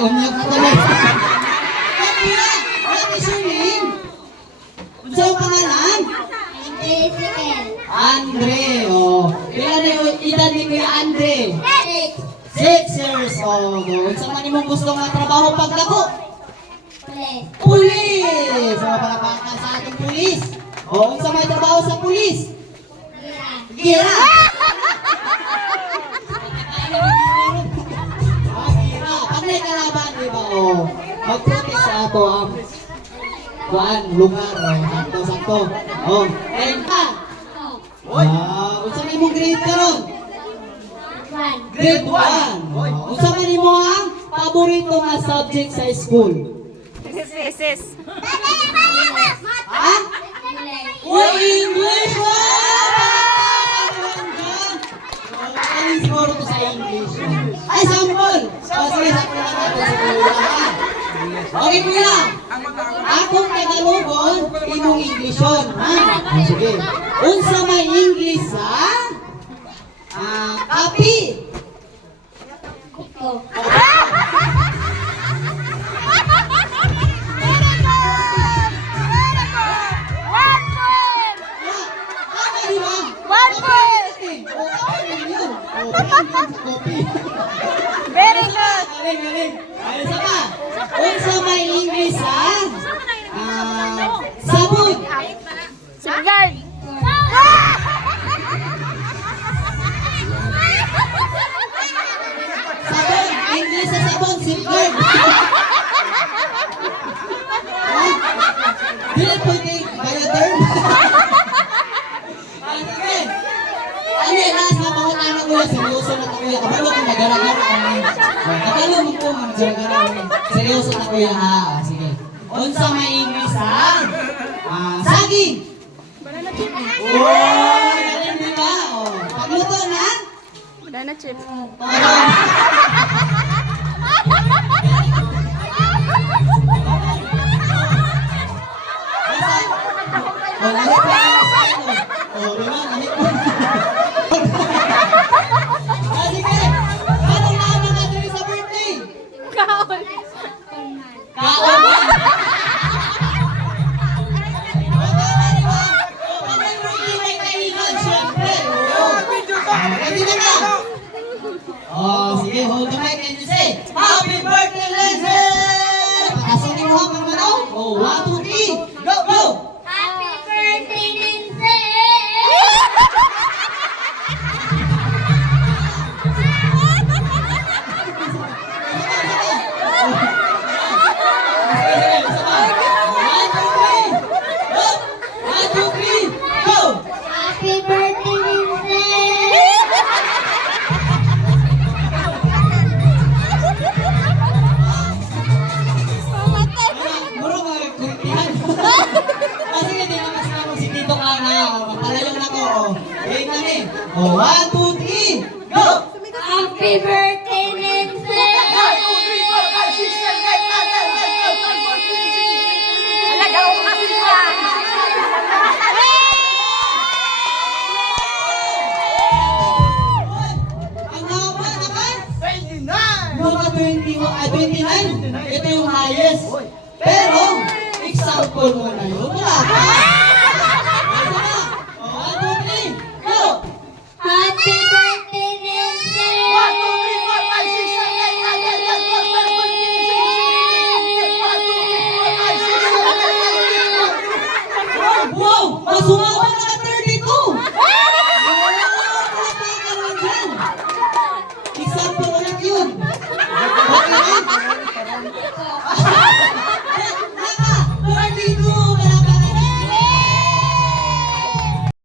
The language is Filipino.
Unyo ka tuloy. Kuya, what is your name? Unsa ang pangalan? Andre, oh. Pila na yung edad ni Kuya Andre? 6 years old. Unsa man imong gusto nga trabaho pagdako? Pulis! So, palakpakan sa ating pulis. O, unsa may trabaho sa pulis? Gira! Gira! Panay kalaban, di ba? O, mag-protect sa ato ang lugar. Sakto-sakto. O, ayun ka! Unsa may imong grade karon? Grade 1. Unsa man imo ang paborito nga subject sa school? Sis. Ha? Uy, English! Ay, siguro ko sa English. Ay, sample! Sige, sample na natin sa kuya. Okay, kuya. Akong Tagalogon, imong Englishon. Sige. Unsa may English sa? Kapi. Very good. Galing. Ayun sa pa. Unsa may English sa? Sabon. Safeguard. Sabon. English sa sabon. Safeguard. Dili pwede bioderm. Ano last na pangutan na kuya, seryoso na kuya. Kabalo kung nagara-gara kami. Kabalo mo po, nagara-gara. Seryoso na kuya ha. Sige. Unsa may English ha? Saging. Oh, galing di ba? Oh, pagluto na? Banana chip. Oh, lahit pa. Oh, di ba? Lahit pa. Sige. Anong naman natin sa birthday? Kaon. Kaon ba? Oh, sige, hold the mic and you say, Happy birthday, Leslie! Pakasin mo ha, pagmanaw. Oh, 1, 2, 3, go, go! Happy birthday, Lindsay! Happy birthday, Lindsay! Oh, 1, 2, 3, go! Happy birthday, Lindsay! Alaga ko kasi yan. Ang haba naman! 29! 29? Ito yung highest. Pero, example mo na yun. Wala pa! Oh, 1, 2, 3, go! Happy birthday, Lindsay! Wow! Masuha